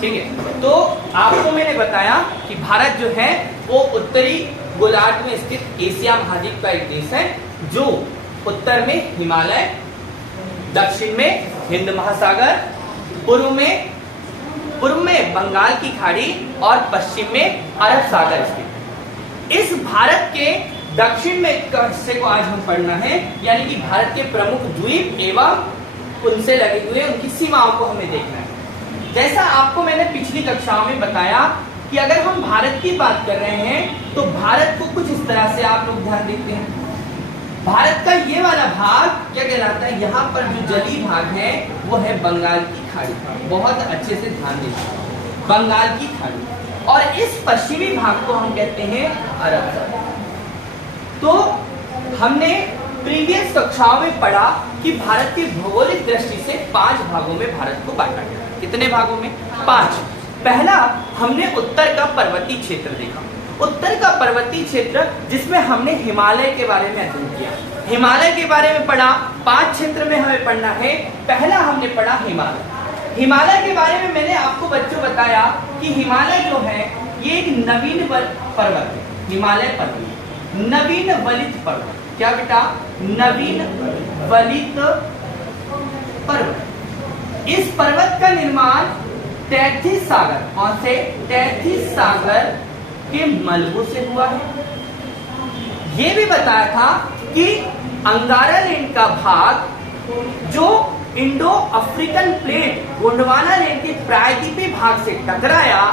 ठीक है। तो आपको मैंने बताया कि भारत जो है वो उत्तरी गोलार्ध में स्थित एशिया महाद्वीप का एक देश है, जो उत्तर में हिमालय, दक्षिण में हिंद महासागर, पूर्व में बंगाल की खाड़ी और पश्चिम में अरब सागर स्थित। इस भारत के दक्षिण में एक हिस्से को आज हम पढ़ना है, यानी कि भारत के प्रमुख द्वीप एवं उनसे लगे हुए उनकी सीमाओं को हमें देखना है। जैसा आपको मैंने पिछली कक्षाओं में बताया कि अगर हम भारत की बात कर रहे हैं तो भारत को कुछ इस तरह से आप लोग ध्यान देते हैं। भारत का ये वाला भाग क्या कहलाता है, यहाँ पर जो जलीय भाग है वो है बंगाल की खाड़ी। बहुत अच्छे से ध्यान दें, बंगाल की खाड़ी। और इस पश्चिमी भाग को हम कहते हैं अरब सागर। तो हमने प्रीवियस कक्षाओं में पढ़ा कि भारत की भौगोलिक दृष्टि से 5 भागों में भारत को बांटा गया। कितने भागों में? 5। पहला हमने उत्तर का पर्वतीय क्षेत्र देखा। उत्तर का पर्वतीय क्षेत्र जिसमें हमने हिमालय के बारे में अध्ययन किया, हिमालय के बारे में पढ़ा। 5 क्षेत्र में हमें पढ़ना है। पहला हमने पढ़ा हिमालय। हिमालय के बारे में मैंने आपको बच्चों बताया कि हिमालय जो है ये एक नवीन पर्वत है। हिमालय पर्वत नवीन वलित पर्वत। क्या बेटा? नवीन वलित पर्वत। इस पर्वत का निर्माण तैथिस सागर, कौन से? तैथिस सागर के मलबों से हुआ है। यह भी बताया था कि अंगारा लैंड का भाग जो Indo African plate Gondwana land के प्रायद्वीपीय भाग से टकराया,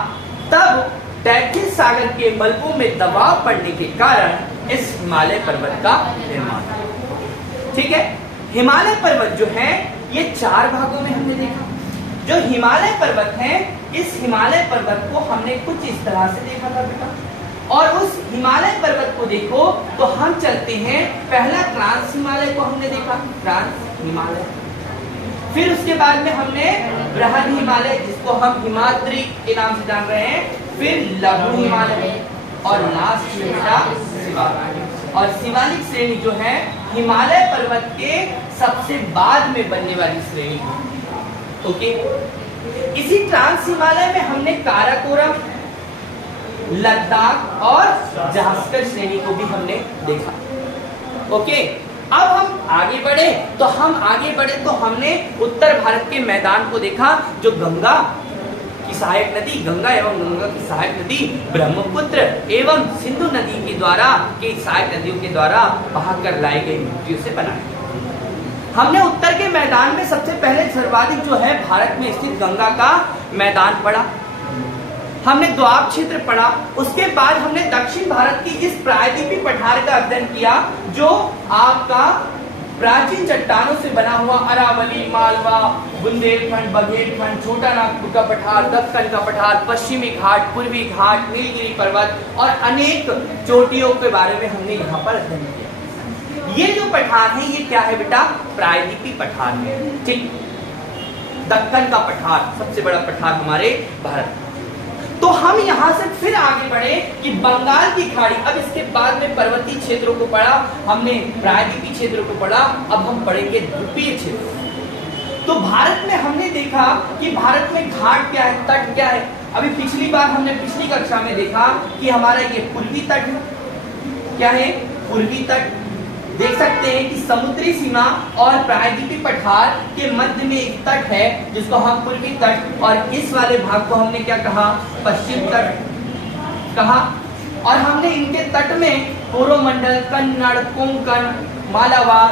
तब तैथिस सागर के मलबों में दबाव पड़ने के कारण इस हिमालय पर्वत का निर्माण। ठीक है। हिमालय पर्वत जो है ये 4 भागों में हमने देखा। जो हिमालय पर्वत है, इस हिमालय पर्वत को हमने कुछ इस तरह से देखा था बेटा। और उस हिमालय पर्वत को देखो तो हम चलते हैं, पहला ट्रांस हिमालय को हमने देखा, ट्रांस हिमालय। फिर उसके बाद में हमने बृहद हिमालय, जिसको हम हिमाद्री के नाम से जान रहे हैं, फिर लघु हिमालय, और लास्ट में बेटा शिवालिक। और शिवालिक श्रेणी जो है हिमालय पर्वत के सबसे बाद में बनने वाली श्रेणी है। ओके। इसी ट्रांस हिमालय में हमने काराकोरम, लद्दाख और जास्कर श्रेणी को भी हमने देखा। ओके। अब हम आगे बढ़े तो हमने उत्तर भारत के मैदान को देखा, जो गंगा की सहायक नदी, गंगा एवं गंगा की सहायक नदी ब्रह्मपुत्र एवं सिंधु नदी के द्वारा के सहायक नदियों के द्वारा बहाकर लाई गई मिट्टियों से बना है। हमने उत्तर के मैदान में सबसे पहले सर्वाधिक जो है भारत में स्थित गंगा का मैदान पढ़ा, हमने द्वाब क्षेत्र पढ़ा। उसके बाद हमने दक्षिण भारत की इस प्रायद्वीपीय पठार का अध्ययन किया, जो आपका प्राचीन चट्टानों से बना हुआ अरावली, मालवा, बुंदेलखंड, बघेलखंड, छोटा नागपुर का पठार, दक्कन का पठार, पश्चिमी घाट, पूर्वी घाट, नीलगिरी पर्वत और अनेक चोटियों के बारे में हमने यहाँ पर अध्ययन किया। ये जो पठार है ये क्या है बेटा? प्रायद्वीपीय पठार है। ठीक। दक्कन का पठार सबसे बड़ा पठार हमारे भारत। तो हम यहां से फिर आगे बढ़े कि बंगाल की खाड़ी। अब इसके बाद में पर्वतीय क्षेत्रों को पढ़ा हमने, प्रायद्वीपीय क्षेत्रों को पढ़ा, अब हम पढ़ेंगे द्वीपीय क्षेत्र। तो भारत में हमने देखा कि भारत में घाट क्या है, तट क्या है। अभी पिछली बार हमने पिछली कक्षा में देखा कि हमारा ये पूर्वी तट है। क्या है? पूर्वी तट। देख सकते हैं कि समुद्री सीमा और प्रायद्वीपीय पठार के मध्य में एक तट है जिसको हम पूर्वी तट, और इस वाले भाग को हमने क्या कहा? पश्चिम तट कहा। और हमने इनके तट में कोरोमंडल, कन्नड़, कोंकण, मालाबार,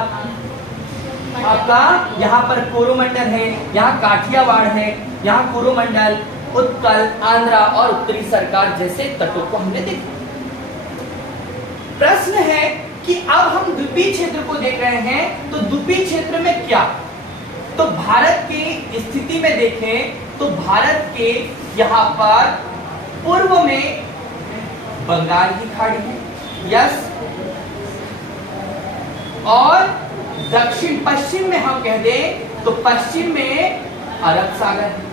आपका यहाँ पर कोरोमंडल है, यहाँ काठियावाड़ है, यहाँ कोरोमंडल, उत्कल, आंध्रा और उत्तरी सरकार जैसे तटों को हमने देखा। प्रश्न है कि अब हम द्वीपीय क्षेत्र को देख रहे हैं, तो द्वीपीय क्षेत्र में क्या? तो भारत की स्थिति में देखें तो भारत के यहाँ पर पूर्व में बंगाल की खाड़ी है, यस, और दक्षिण पश्चिम में हम कह दें तो पश्चिम में अरब सागर है।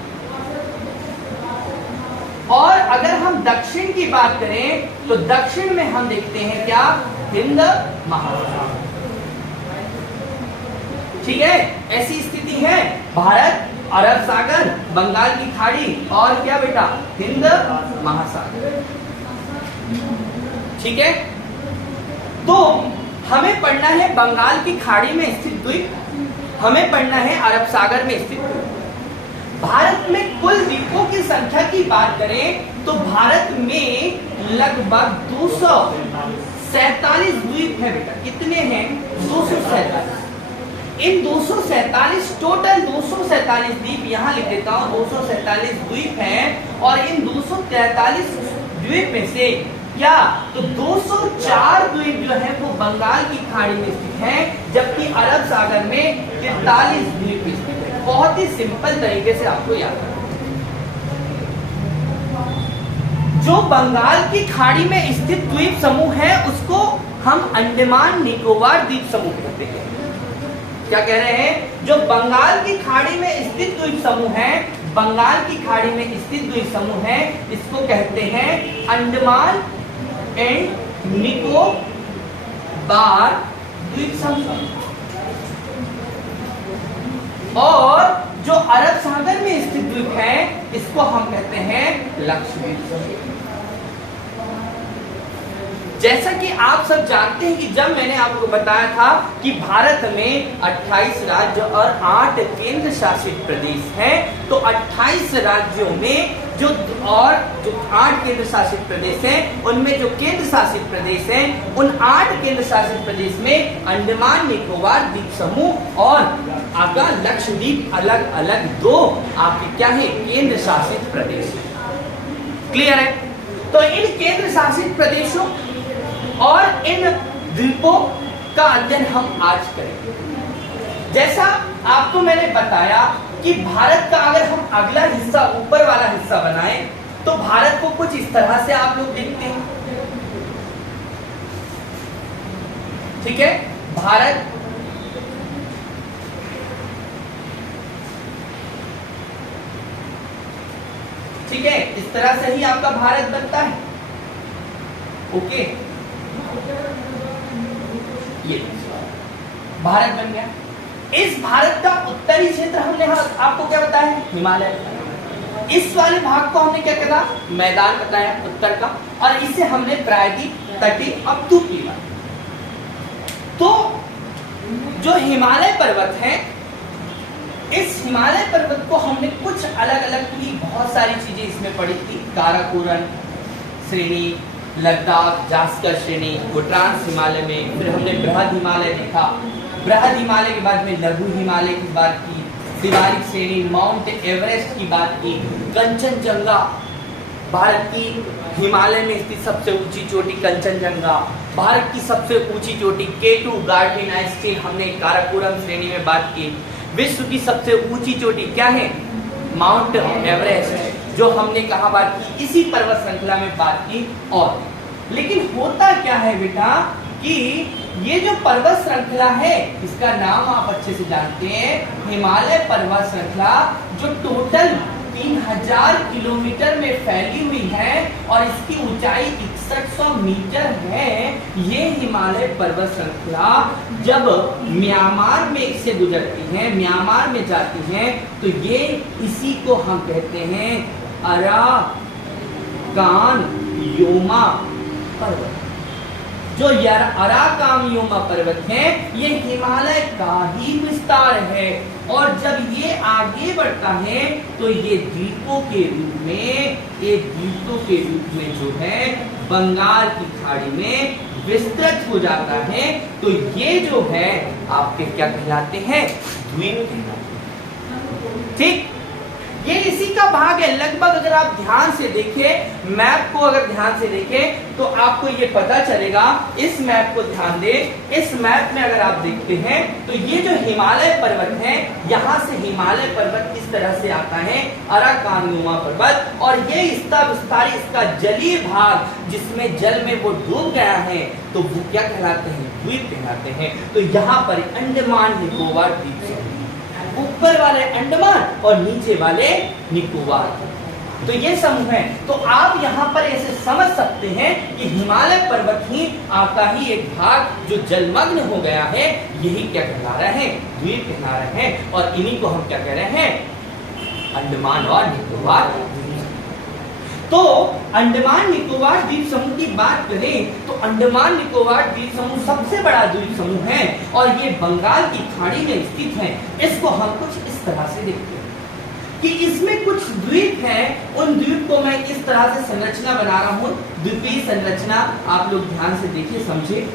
और अगर हम दक्षिण की बात करें तो दक्षिण में हम देखते हैं क्या? हिंद महासागर। ठीक है, ऐसी स्थिति है। भारत अरब सागर, बंगाल की खाड़ी और क्या बेटा, हिंद महासागर। ठीक है, तो हमें पढ़ना है बंगाल की खाड़ी में स्थित द्वीप, हमें पढ़ना है अरब सागर में स्थित द्वीप। भारत में कुल द्वीपों की संख्या की बात करें तो भारत में लगभग 247 द्वीप है बेटा। कितने हैं? 247। इन 247 टोटल 247 द्वीप यहां लिख देता हूं, 247 द्वीप हैं और इन 243 द्वीप में से क्या, तो 204 द्वीप जो है वो बंगाल की खाड़ी में स्थित हैं, जबकि अरब सागर में 43 द्वीप स्थित है। बहुत ही सिंपल तरीके से आपको याद रखना। जो बंगाल की खाड़ी में स्थित द्वीप समूह है उसको हम अंडमान निकोबार द्वीप समूह कहते हैं। क्या कह रहे हैं? जो बंगाल की खाड़ी में स्थित द्वीप समूह है, बंगाल की खाड़ी में स्थित द्वीप समूह है, इसको कहते हैं अंडमान एंड निकोबार द्वीप समूह। और जो अरब सागर में स्थित द्वीप है इसको हम कहते हैं लक्षद्वीप समूह। जैसा कि आप सब जानते हैं कि जब मैंने आपको बताया था कि भारत में 28 राज्य और 8 केंद्र शासित प्रदेश हैं, तो 28 राज्यों में जो 8 केंद्र शासित प्रदेश हैं, उनमें जो केंद्र शासित प्रदेश हैं, उन 8 केंद्र शासित प्रदेश में अंडमान निकोबार द्वीप समूह और आगा लक्षद्वीप अलग अलग 2 आपके क्या है, केंद्र शासित प्रदेश। क्लियर है? तो इन केंद्र शासित प्रदेशों और इन द्वीपों का अध्ययन हम आज करेंगे। जैसा आपको मैंने बताया कि भारत का अगर हम अगला हिस्सा, ऊपर वाला हिस्सा बनाएं तो भारत को कुछ इस तरह से आप लोग देखते हैं। ठीक है, भारत ठीक है, इस तरह से ही आपका भारत बनता है। ओके, ये भारत बन गया। इस भारत का उत्तरी क्षेत्र हमने आपको क्या बताया, हिमालय। इस वाले भाग को हमने क्या कहा, मैदान बताया उत्तर का, और इसे हमने प्रायद्वीप, तटीय, अवतुकीय। तो जो हिमालय पर्वत है, इस हिमालय पर्वत को हमने कुछ अलग अलग की बहुत सारी चीजें इसमें पढ़ी थी। काराकोरम श्रेणी, लद्दाख, जास्कर श्रेणी, वो ट्रांस हिमालय में, फिर हमने बृहद हिमालय देखा। बृहद हिमालय के बाद में लघु हिमालय की बात की, शिवालिक श्रेणी, माउंट एवरेस्ट की बात की, कंचनजंगा, भारत की हिमालय में स्थित सबसे ऊंची चोटी कंचनजंगा, भारत की सबसे ऊंची चोटी K2 गार्डियन आइसक्रीम, हमने काराकोरम श्रेणी में बात की। विश्व की सबसे ऊंची चोटी क्या है, माउंट एवरेस्ट, जो हमने कहा बात की, इसी पर्वत श्रृंखला में बात की। और लेकिन होता क्या है बेटा कि ये जो पर्वत श्रृंखला है इसका नाम आप अच्छे से जानते हैं, हिमालय पर्वत श्रृंखला, जो टोटल 3000 किलोमीटर में फैली हुई है और इसकी ऊंचाई 6100 मीटर है। ये हिमालय पर्वत श्रृंखला जब म्यांमार में से गुजरती है, म्यांमार में जाती है, तो ये इसी को हम कहते हैं अराकान योमा पर्वत। जो अराकान योमा पर्वत है ये हिमालय का ही विस्तार है, और जब ये आगे बढ़ता है तो ये द्वीपों के रूप में जो है बंगाल की खाड़ी में विस्तृत हो जाता है। तो ये जो है आपके क्या कहलाते हैं, द्वीप कहलाते हैं। ठीक, ये इसी का भाग है लगभग। अगर आप ध्यान से देखें मैप को, अगर ध्यान से देखें तो आपको ये पता चलेगा। इस मैप को ध्यान दें, इस मैप में अगर आप देखते हैं तो ये जो हिमालय पर्वत है, यहाँ से हिमालय पर्वत इस तरह से आता है अराकानयुमा पर्वत, और ये इसका विस्तार, इसका जलीय भाग जिसमें जल में वो डूब गया है, तो वो क्या कहलाते हैं, द्वीप कहलाते हैं। तो यहाँ पर अंडमान निकोबार द्वीप समूह, ऊपर वाले अंडमान और नीचे वाले निकोबार, तो ये समूह है। तो आप यहाँ पर ऐसे समझ सकते हैं कि हिमालय पर्वत ही आपका ही एक भाग जो जलमग्न हो गया है, यही क्या कहला रहा है, द्वीप कहला रहे हैं। और इन्हीं को हम क्या कह रहे हैं, अंडमान और निकोबार। तो अंडमान निकोबार द्वीप समूह की बात करें तो अंडमान निकोबार द्वीप समूह सबसे बड़ा द्वीप समूह है और ये बंगाल की खाड़ी में स्थित है। इसको हम कुछ इस तरह से देखते हैं कि इसमें कुछ द्वीप हैं, उन द्वीप को मैं इस तरह से संरचना बना रहा हूं, द्वीपीय संरचना। आप लोग ध्यान से देखिए, समझिए।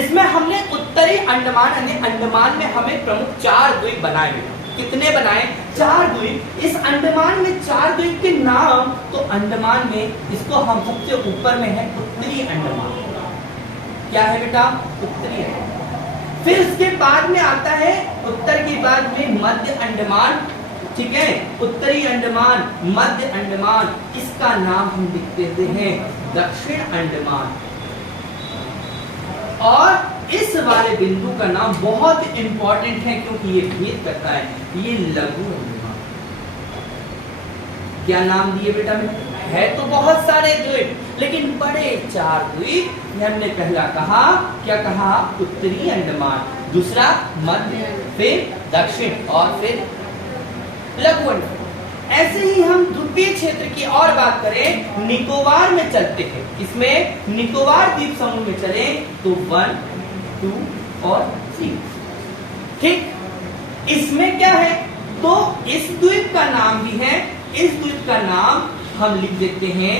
इसमें हमने उत्तरी अंडमान यानी अंडमान में हमें प्रमुख 4 द्वीप बनाए हुए। कितने बनाए? 4 द्वीप। इस अंडमान में 4 द्वीप के नाम, तो अंडमान में इसको हम सबसे ऊपर में है उत्तरी अंडमान। क्या है बेटा? उत्तरी अंडमान। फिर उसके बाद में आता है उत्तर के बाद में मध्य अंडमान, ठीक है, उत्तरी अंडमान, मध्य अंडमान। इसका नाम हम लिख देते हैं दक्षिण अंडमान। और इस वाले बिंदु का नाम बहुत इंपॉर्टेंट है क्योंकि ये भेद करता है, ये लघु अंडमान। क्या नाम दिए बेटा? है तो बहुत सारे द्वीप, लेकिन बड़े 4 द्वीप। हमने पहला कहा, क्या कहा? उत्तरी अंडमान, दूसरा मध्य, फिर दक्षिण और फिर लघु अंडमान। ऐसे ही हम द्वीपीय क्षेत्र की और बात करें, निकोबार में चलते हैं। इसमें निकोबार द्वीप समूह में चले तो 1, 2 और 3, ठीक। इसमें क्या है? तो इस द्वीप का नाम भी है, इस द्वीप का नाम हम लिख देते हैं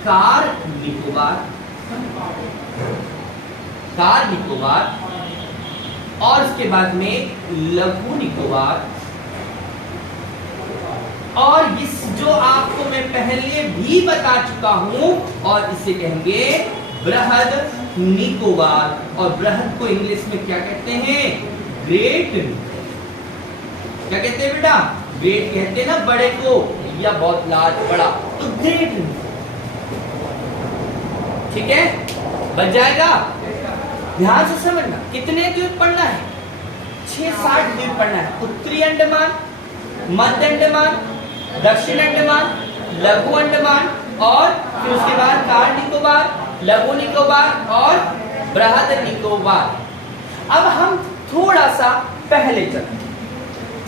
कार निकोबार, कार निकोबार। और इसके बाद में लघु निकोबार। और इस जो आपको मैं पहले भी बता चुका हूं, और इसे कहेंगे बृहद निकोबार। और बृहद को इंग्लिश में क्या कहते हैं? ग्रेट। क्या कहते हैं बेटा? ग्रेट कहते हैं ना बड़े को, या बहुत लार्ज, बड़ा, तो ग्रेट। ठीक है, बच जाएगा। ध्यान से समझना, कितने द्वीप पढ़ना है? 6-7 द्वीप पढ़ना है। उत्तरी अंडमान, मध्य अंडमान, दक्षिण अंडमान, लघु अंडमान, और फिर उसके बाद कार निकोबार, लघु निकोबार और बृहद निकोबार। अब हम थोड़ा सा पहले चलते।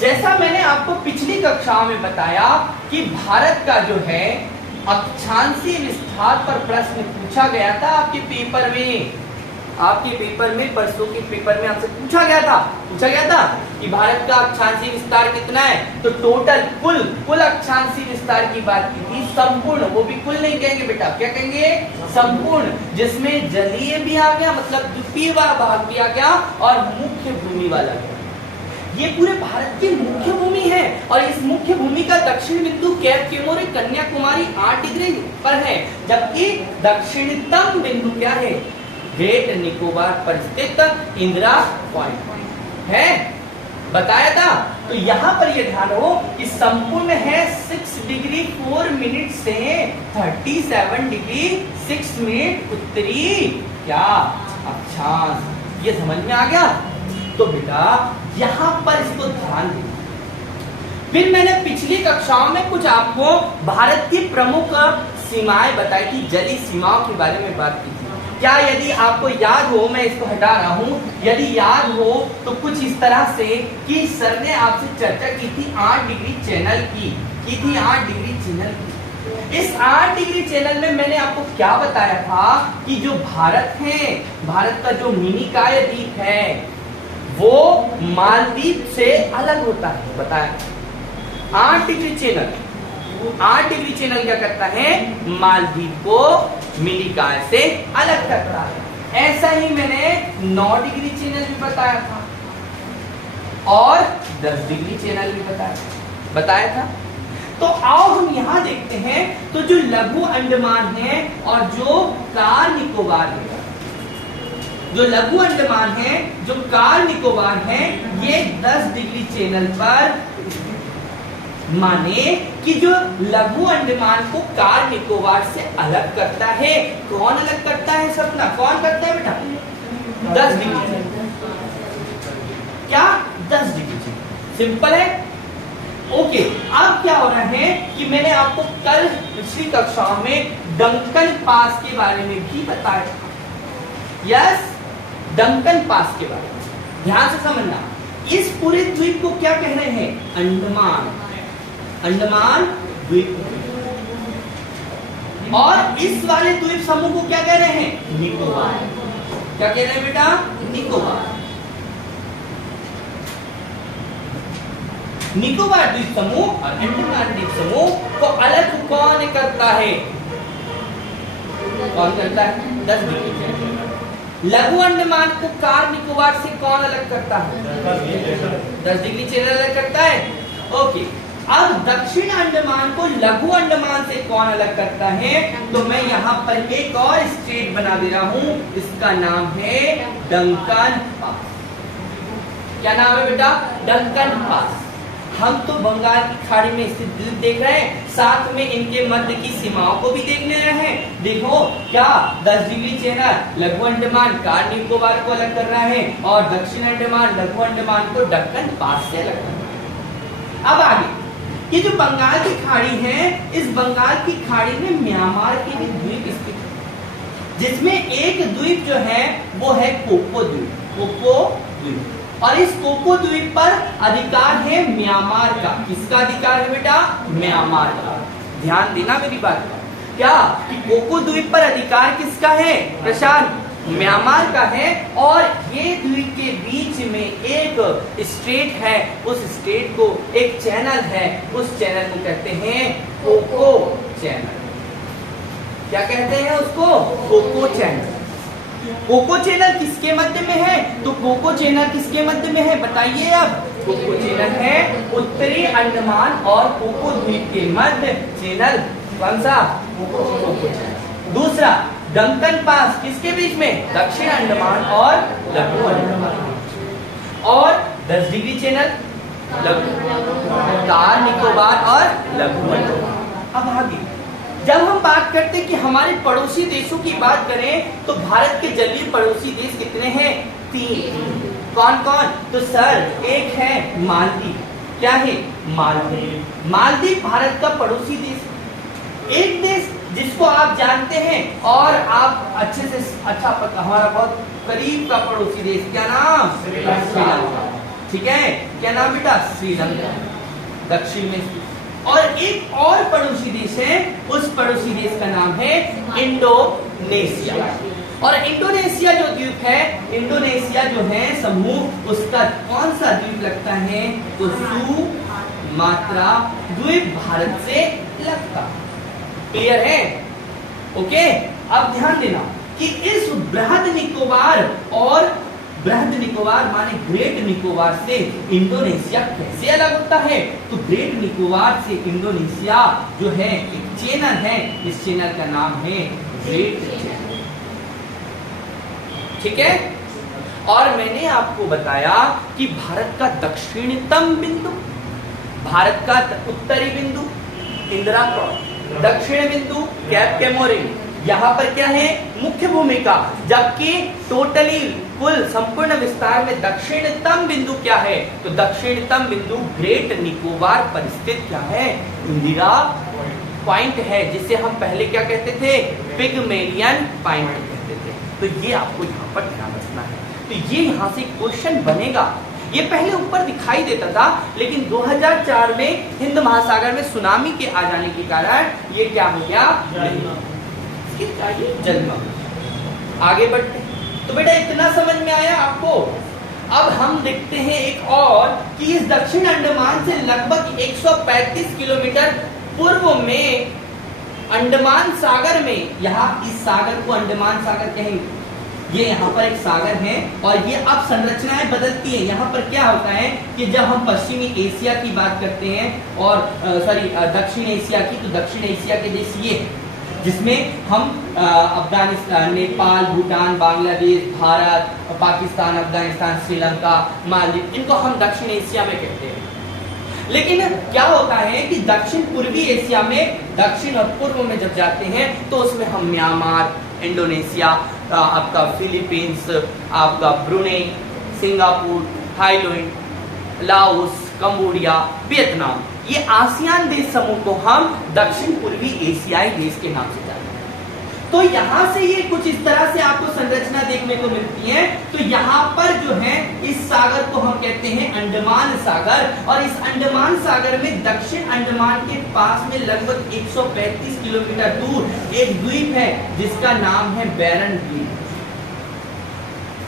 जैसा मैंने आपको पिछली कक्षाओं में बताया कि भारत का जो है अक्षांशीय विस्तार पर प्रश्न पूछा गया था आपके पेपर में। आपके पेपर में, परसों के पेपर में आपसे पूछा गया था कि भारत का अक्षांशीय विस्तार कितना है। तो टोटल कुल अक्षांशीय विस्तार की बात की थी, संपूर्ण। वो भी कुल नहीं कहेंगे बेटा, क्या कहेंगे? संपूर्ण, जिसमें जलीय भी आ गया, मतलब द्वीपीय भाग भी आ गया, और मुख्य भूमि वाला गया। ये पूरे भारत की मुख्य भूमि है, और इस मुख्य भूमि का दक्षिण बिंदु कैप केमोरे कन्याकुमारी 8 डिग्री पर है, जबकि दक्षिणतम बिंदु क्या है? ग्रेट निकोबार पर स्थित इंदिरा पॉइंट है, बताया था। तो यहाँ पर ये ध्यान हो कि संपूर्ण है 6 डिग्री 4 मिनट से 37 डिग्री 6 मिनट उत्तरी क्या अक्षांश। ये समझ में आ गया? तो बेटा यहाँ पर इसको ध्यान देना। फिर मैंने पिछली कक्षाओं में कुछ आपको भारत की प्रमुख सीमाएं बताई थी, जलीय सीमाओं के बारे में बात की थी। क्या यदि आपको याद हो, मैं इसको हटा रहा हूं, यदि याद हो तो कुछ इस तरह से कि सर ने आपसे चर्चा की थी 8 डिग्री चैनल की थी 8 डिग्री चैनल की। इस 8 डिग्री चैनल में मैंने आपको क्या बताया था कि जो भारत है, भारत का जो मिनिकाय द्वीप है वो मालदीव से अलग होता है, बताया। 8 डिग्री चैनल, 8 डिग्री चैनल क्या करता है? मालदीव को मिनिकाय से अलग करता है। ऐसा ही मैंने 9 डिग्री चैनल भी बताया था और 10 डिग्री चैनल भी बताया था। तो आओ हम यहां देखते हैं, तो जो लघु अंडमान है और जो कार निकोबार है, जो लघु अंडमान है, जो कार निकोबार है, ये 10 डिग्री चैनल पर, माने कि जो लघु अंडमान को कार निकोबार से अलग करता है। कौन अलग करता है सपना? कौन करता है बेटा? 10 डिग्री। क्या? 10 डिग्री। सिंपल है। ओके, अब क्या हो रहा है कि मैंने आपको कल पिछली कक्षाओं में डंकन पास के बारे में भी बताया। यस, डंकन पास के बारे में ध्यान से समझना। इस पूरे द्वीप को क्या कह रहे हैं? अंडमान। अंडमान द्वीप। और इस वाले द्वीप समूह को क्या कह रहे हैं? निकोबार। क्या कह रहे हैं बेटा? निकोबार। निकोबार द्वीप समूह और अंडमान द्वीप समूह को अलग कौन करता है? कौन करता है? 10 डिग्री चेनल। लघु अंडमान को कार निकोबार से कौन अलग करता है? 10 डिग्री चेनल अलग करता है। ओके, अब दक्षिण अंडमान को लघु अंडमान से कौन अलग करता है? तो मैं यहाँ पर एक और स्टेट बना दे रहा हूं, इसका नाम है डंकन पास। क्या नाम है बेटा? Duncan pass. हम तो बंगाल की खाड़ी में स्थित द्वीप देख रहे हैं, साथ में इनके मध्य की सीमाओं को भी देख ले रहे हैं। देखो क्या 10 डिग्री चेनल लघु अंडमान कार निकोबार को अलग कर रहा है और दक्षिण अंडमान लघु अंडमान को डक्कन पास से अलग कर रहा है। अब आगे, ये जो बंगाल की खाड़ी है, इस बंगाल की खाड़ी में म्यांमार के भी द्वीप स्थित है, जिसमें एक द्वीप जो है वो है कोको द्वीप। कोको द्वीप, और इस कोको द्वीप पर अधिकार है म्यांमार का। किसका अधिकार है बेटा? म्यांमार का। ध्यान देना मेरी बात का। क्या कि कोको द्वीप पर अधिकार किसका है प्रशांत? म्यांमार का है। और ये द्वीप के बीच में एक स्ट्रेट है, उस स्ट्रेट को एक चैनल है, उस चैनल को कहते हैं कोको चैनल। क्या कहते हैं उसको? Cocoa channel. कोको चैनल किसके मध्य में है? तो कोको चैनल किसके मध्य में है बताइए। अब कोको चैनल है उत्तरी अंडमान और कोको द्वीप के मध्य चैनल। कौन सा? Coco channel. दूसरा डंकन पास किसके बीच में? दक्षिण अंडमान और लघु अंडमान। और 10 डिग्री चैनल कार निकोबार और लघु अंडमान। अब आगे जब हम बात करते हैं कि हमारे पड़ोसी देशों की बात करें तो भारत के जलीय पड़ोसी देश कितने हैं? 3। कौन कौन? तो सर एक है मालदीव। क्या है? मालदीव। मालदीव भारत का पड़ोसी देश। एक देश जिसको आप जानते हैं और आप अच्छे से अच्छा पता, हमारा बहुत करीब का पड़ोसी देश, क्या नाम? श्रीलंका। ठीक है, क्या नाम बेटा? श्रीलंका, दक्षिण में। और एक और पड़ोसी देश है, उस पड़ोसी देश का नाम है इंडोनेशिया। और इंडोनेशिया जो द्वीप है, इंडोनेशिया जो है समूह, उसका कौन सा द्वीप लगता है? तो सुमात्रा द्वीप भारत से लगता। क्लियर है? ओके, अब ध्यान देना कि इस बृहद निकोबार और बृहद निकोबार माने ग्रेट निकोबार से इंडोनेशिया कैसे अलग होता है? तो ग्रेट निकोबार से इंडोनेशिया जो है एक चैनल है, इस चैनल का नाम है ग्रेट चैनल। ठीक है। और मैंने आपको बताया कि भारत का दक्षिणतम बिंदु, भारत का उत्तरी बिंदु इंदिरा क्रॉस, दक्षिण बिंदु कैप कैमोरिन, यहाँ पर क्या है? मुख्य भूमिका। जबकि टोटली कुल संपूर्ण विस्तार में दक्षिणतम बिंदु क्या है? तो दक्षिणतम बिंदु ग्रेट निकोबार पर स्थित क्या है? इंदिरा पॉइंट है, जिसे हम पहले क्या कहते थे? पिगमेलियन पॉइंट कहते थे। तो ये आपको यहाँ पर ध्यान रखना है। तो ये यहाँ से क्वेश्चन बनेगा। ये पहले ऊपर दिखाई देता था, लेकिन 2004 में हिंद महासागर में सुनामी के आ जाने के कारण ये क्या हो गया? जन्म। आगे बढ़ते। तो बेटा इतना समझ में आया आपको? अब हम देखते हैं एक और कि इस दक्षिण अंडमान से लगभग 135 किलोमीटर पूर्व में अंडमान सागर में, यहाँ इस सागर को अंडमान सागर कहेंगे, ये यहाँ पर एक सागर है और ये अब संरचनाएं बदलती हैं। यहाँ पर क्या होता है कि जब हम पश्चिमी एशिया की बात करते हैं और दक्षिण एशिया की, तो दक्षिण एशिया के देश ये जिसमें हम अफगानिस्तान, नेपाल, भूटान, बांग्लादेश, भारत, पाकिस्तान, अफगानिस्तान, श्रीलंका, मालदीव, इनको हम दक्षिण एशिया में कहते हैं। लेकिन क्या होता है कि दक्षिण पूर्वी एशिया में, दक्षिण और पूर्व में जब जाते हैं तो उसमें हम म्यांमार, इंडोनेशिया, आपका फिलीपींस, आपका Brunei, Singapore, Thailand, Laos, Cambodia, Vietnam, ये आसियान देश समूह को हम दक्षिण पूर्वी एशियाई देश के नाम से जानते हैं। तो तो यहां से ये कुछ इस तरह से आपको संरचना देखने को मिलती है। तो यहाँ पर जो है इस सागर को हम कहते हैं अंडमान सागर, और इस अंडमान सागर में दक्षिण अंडमान के पास में लगभग 135 किलोमीटर दूर एक द्वीप है जिसका नाम है बैरन द्वीप।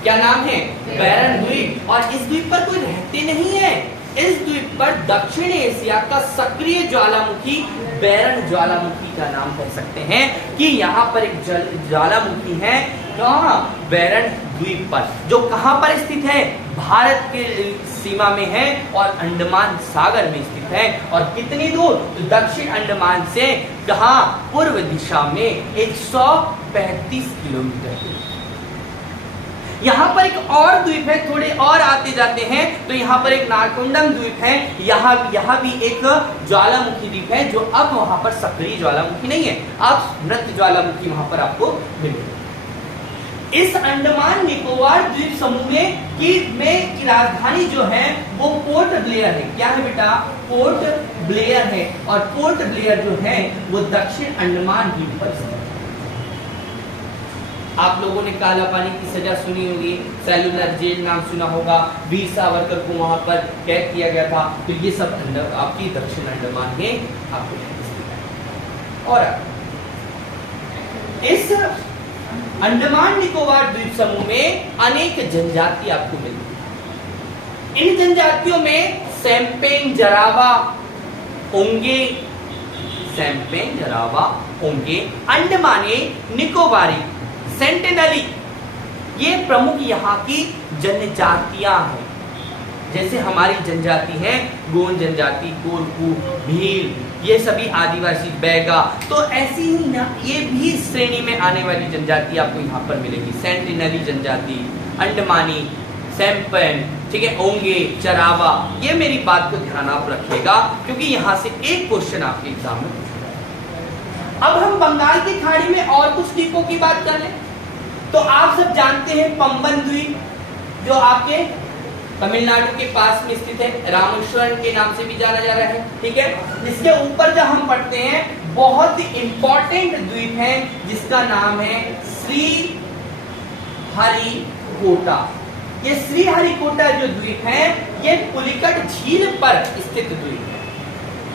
क्या नाम है? बैरन द्वीप। और इस द्वीप पर कोई रहते नहीं है। इस द्वीप पर दक्षिण एशिया का सक्रिय ज्वालामुखी बैरन ज्वालामुखी का नाम कह सकते हैं कि यहाँ पर एक ज्वालामुखी है। कहाँ? बैरन द्वीप पर, जो कहाँ पर स्थित है? भारत के सीमा में है और अंडमान सागर में स्थित है। और कितनी दूर? तो दक्षिण अंडमान से कहाँ? पूर्व दिशा में 135 किलोमीटर। यहाँ पर एक और द्वीप है, थोड़े और आते जाते हैं तो यहाँ पर एक नारकुंडम द्वीप है। यहाँ भी एक ज्वालामुखी द्वीप है, जो अब वहां पर सक्रिय ज्वालामुखी नहीं है, अब मृत ज्वालामुखी वहां पर आपको मिलेगी। इस अंडमान निकोबार द्वीप समूह में राजधानी जो है वो पोर्ट ब्लेयर है। क्या है बेटा? पोर्ट ब्लेयर है। और पोर्ट ब्लेयर जो है वो दक्षिण अंडमान द्वीप पर स्थित है। आप लोगों ने काला पानी की सजा सुनी होगी, सेलुलर जेल नाम सुना होगा, वीर सावरकर को वहां पर कैद किया गया था। तो ये सब आपकी दक्षिण अंडमान में आपको। और इस अंडमान निकोबार द्वीप समूह में अनेक जनजाति आपको मिलती है। इन जनजातियों में सैम्पेन, जरावा, ओंगे, सैम्पेन, जरावा, ओंगे, अंडमानी, निकोबारी, सेंटिनली, ये प्रमुख यहाँ की जनजातियां हैं। जैसे हमारी जनजाति है गोंड जनजाति, कोरकू, भील, ये सभी आदिवासी, बैगा, तो ऐसी ही ये भी श्रेणी में आने वाली जनजाति आपको यहाँ पर मिलेगी। सेंटिनली जनजाति, अंडमानी, सैम्पेन, ठीक है, ओंगे, चरावा, ये मेरी बात को ध्यान आप रखिएगा क्योंकि यहाँ से एक क्वेश्चन आपके एग्जाम में पूछा। अब हम बंगाल की खाड़ी में और कुछ द्वीपों की बात कर लें तो आप सब जानते हैं पंबन द्वीप, जो आपके तमिलनाडु के पास में स्थित है, रामेश्वरम के नाम से भी जाना जा रहा है। ठीक है, इसके ऊपर जब हम पढ़ते हैं बहुत ही इंपॉर्टेंट द्वीप है जिसका नाम है श्री हरिकोटा। ये श्री हरिकोटा जो द्वीप है ये पुलिकट झील पर स्थित द्वीप है।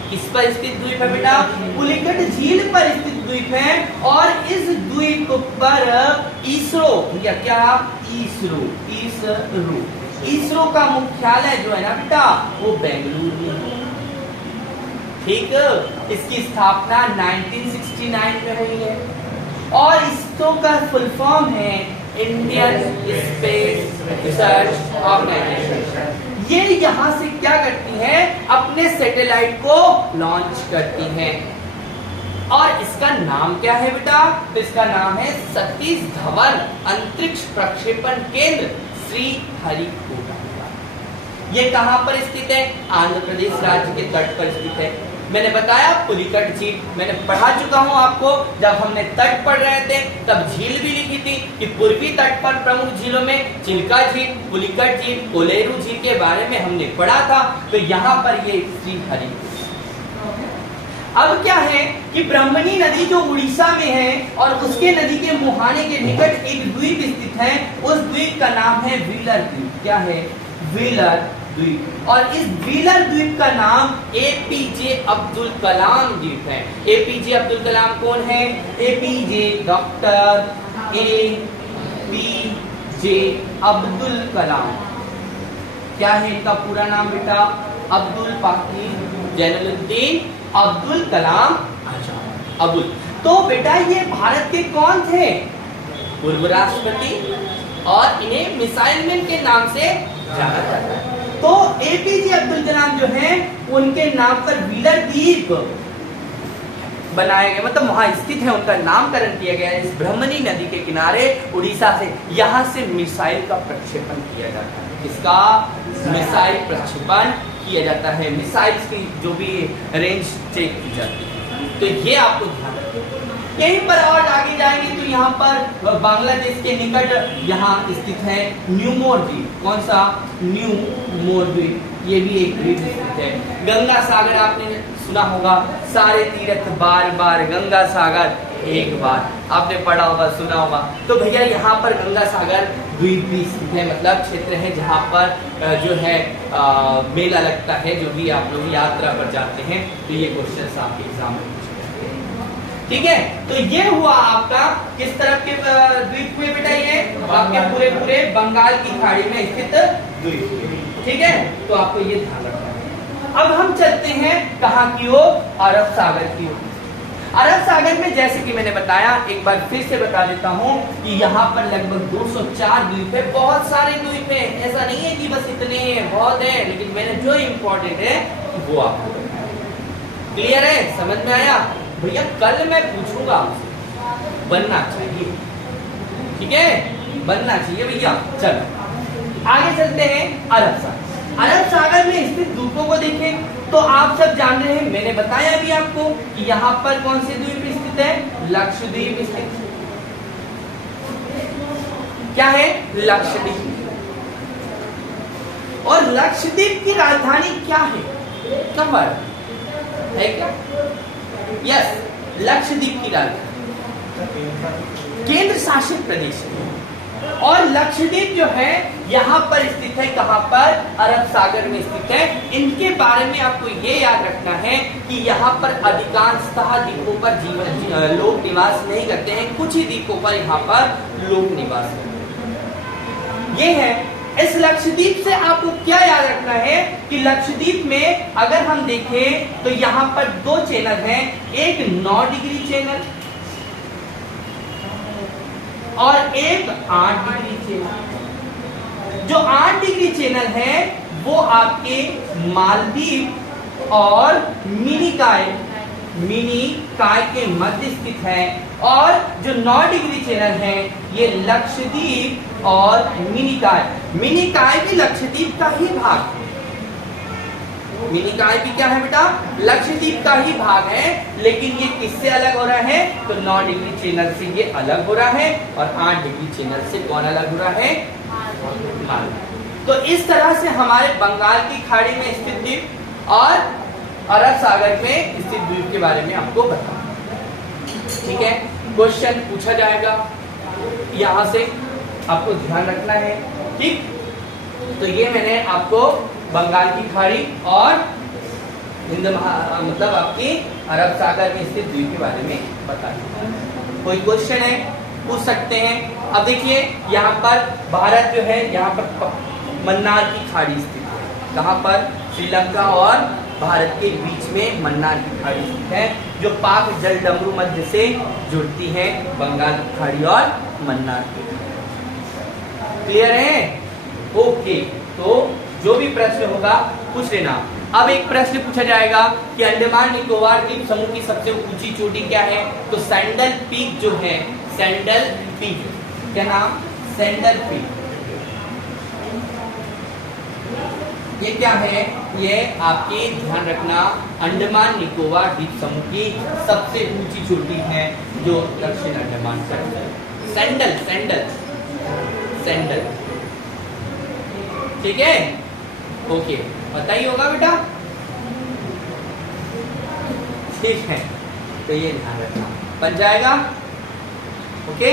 किस पर स्थित द्वीप है बेटा? पुलिकट झील पर स्थित द्वीप है। और इस द्वीप पर इसरो या क्या इसरो का मुख्यालय जो है ना बेटा वो बेंगलुरु में। ठीक, इसकी स्थापना 1969 में हुई है। और इसरो का फुल फॉर्म है इंडियन स्पेस रिसर्च ऑर्गेनाइजेशन। ये यहाँ से क्या करती है? अपने सैटेलाइट को लॉन्च करती है। और इसका नाम क्या है बेटा? तो इसका नाम है सतीश धवन अंतरिक्ष प्रक्षेपण केंद्र श्री हरिकोटा। ये कहां पर स्थित है? आंध्र प्रदेश राज्य के तट पर स्थित है। मैंने बताया पुलिकट झील, मैंने पढ़ा चुका हूं आपको, जब हमने तट पढ़ रहे थे तब झील भी लिखी थी कि पूर्वी तट पर प्रमुख झीलों में चिल्का झील, पुलिकट झील, कोलेरू झील के बारे में हमने पढ़ा था। तो यहाँ पर ये श्री हरिकोटा। अब क्या है कि ब्रह्मणी नदी जो उड़ीसा में है और उसके नदी के मुहाने के निकट एक द्वीप स्थित है, उस द्वीप का नाम है व्हीलर द्वीप। क्या है? व्हीलर द्वीप। और इस व्हीलर द्वीप का नाम एपीजे अब्दुल कलाम द्वीप है। एपीजे अब्दुल कलाम कौन है? APJ doctor APJ Abdul Kalam. क्या है इनका पूरा नाम बेटा? अब्दुल पाकीर जैनुलुद्दीन अब्दुल कलाम आजाद। अब्दुल। तो बेटा ये भारत के कौन थे? पूर्व राष्ट्रपति, और इन्हें मिसाइल मैन के नाम से जाना जाता है। तो एपीजे अब्दुल कलाम जो हैं उनके नाम पर व्हीलर द्वीप बनाया गया, मतलब वहां स्थित है, उनका नामकरण किया गया है। इस ब्रह्मणी नदी के किनारे उड़ीसा से, यहाँ से मिसाइल का प्रक्षेपण किया जाता है। किसका? मिसाइल प्रक्षेपण किया जाता है। मिसाइल की जो भी रेंज चेक की जाती है। तो ये आपको ध्यान रखना। यहीं पर और आगे जाएंगे तो यहाँ पर बांग्लादेश के निकट यहाँ स्थित है न्यूमोर द्वीप। कौन सा? न्यूमोर द्वीप, ये भी एक द्वीप स्थित है। गंगा सागर आपने सुना होगा, सारे तीर्थ बार बार गंगा सागर, एक बार आपने पढ़ा होगा, सुना होगा। तो भैया यहाँ पर गंगा सागर द्वीप भी स्थित है, मतलब क्षेत्र है जहाँ पर जो है मेला लगता है। जो भी आप लोग यात्रा पर जाते हैं तो ये क्वेश्चन आपके एग्जाम में पूछे जाते हैं, ठीक है। तो ये हुआ आपका किस तरफ के द्वीप हुए बेटा, ये आपके पूरे पूरे बंगाल की खाड़ी में स्थित द्वीप, ठीक है। तो आपको ये ध्यान रखना है। अब हम चलते हैं कहाँ की ओर, अरब सागर की ओर। अरब सागर में जैसे कि मैंने बताया, एक बार फिर से बता देता हूं कि यहाँ पर लगभग 204 द्वीप है। बहुत सारे द्वीप हैं, ऐसा नहीं है कि बस इतने हैं, बहुत है, लेकिन मैंने जो इम्पोर्टेंट है वो आपको क्लियर है, समझ में आया भैया। कल मैं पूछूंगा आपसे, बनना चाहिए, ठीक है, बनना चाहिए भैया। चलो आगे चलते हैं। अरब सागर, अरब सागर में स्थित द्वीपों को देखें तो आप सब जान रहे हैं, मैंने बताया भी आपको कि यहाँ पर कौन से द्वीप स्थित है, लक्षद्वीप स्थित। क्या है, लक्षद्वीप। और लक्षद्वीप की राजधानी क्या है, कवर है क्या, यस, लक्षद्वीप की राजधानी केंद्र शासित प्रदेश है। और लक्षद्वीप जो है यहाँ पर स्थित है, कहाँ पर, अरब सागर में स्थित है। इनके बारे में आपको ये याद रखना है कि यहाँ पर अधिकांशतः द्वीपों पर लोग निवास नहीं करते हैं, कुछ ही द्वीपों पर यहाँ पर लोग निवास करते हैं। ये है। इस लक्षद्वीप से आपको क्या याद रखना है कि लक्षद्वीप में अगर हम देखें तो यहाँ पर दो चैनल हैं, एक 9 डिग्री चैनल और एक 8 डिग्री चैनल। जो 8 डिग्री चैनल है वो आपके मालदीव और मिनिकाय के मध्य स्थित है। और जो 9 डिग्री चैनल है ये लक्षद्वीप और मिनिकाय भी लक्षद्वीप का ही भाग है। मिनिकाय भी क्या है बेटा, लक्षद्वीप का ही भाग है, लेकिन ये किससे अलग हो रहा है, तो 9 डिग्री चैनल से ये अलग हो रहा है और 8 डिग्री चैनल से कौन अलग हो रहा है, मालदीव। तो इस तरह से हमारे बंगाल की खाड़ी में स्थित द्वीप और अरब सागर में स्थित द्वीप के बारे में आपको बताओ, ठीक है। क्वेश्चन पूछा जाएगा, यहां से आपको ध्यान रखना है, ठीक। तो ये मैंने आपको बंगाल की खाड़ी और मतलब आपकी अरब सागर में स्थित द्वीप के बारे में बताया। कोई क्वेश्चन है, पूछ सकते हैं। अब देखिए यहाँ पर भारत जो है, यहाँ पर मन्नार की खाड़ी स्थित है। कहाँ पर, श्रीलंका और भारत के बीच में मन्नार की खाड़ी स्थित है, जो पाक जलडमरू मध्य से जुड़ती है बंगाल की खाड़ी और मन्नार की। क्लियर है, ओके। तो जो भी प्रश्न होगा पूछ लेना। अब एक प्रश्न पूछा जाएगा कि अंडमान निकोबार द्वीप समूह की सबसे ऊंची चोटी क्या है, तो सैंडल पीक जो है, सैंडल पीक, क्या नाम, सैंडल पीक। ये क्या है, ये आपके ध्यान रखना, अंडमान निकोबार द्वीप समूह की सबसे ऊंची चोटी है जो दक्षिण अंडमान पर है। सैंडल सैंडल सैंडल, ठीक है, ओके, पता ही होगा बेटा, ठीक है। तो ये ध्यान रखना, बन जाएगा, ओके।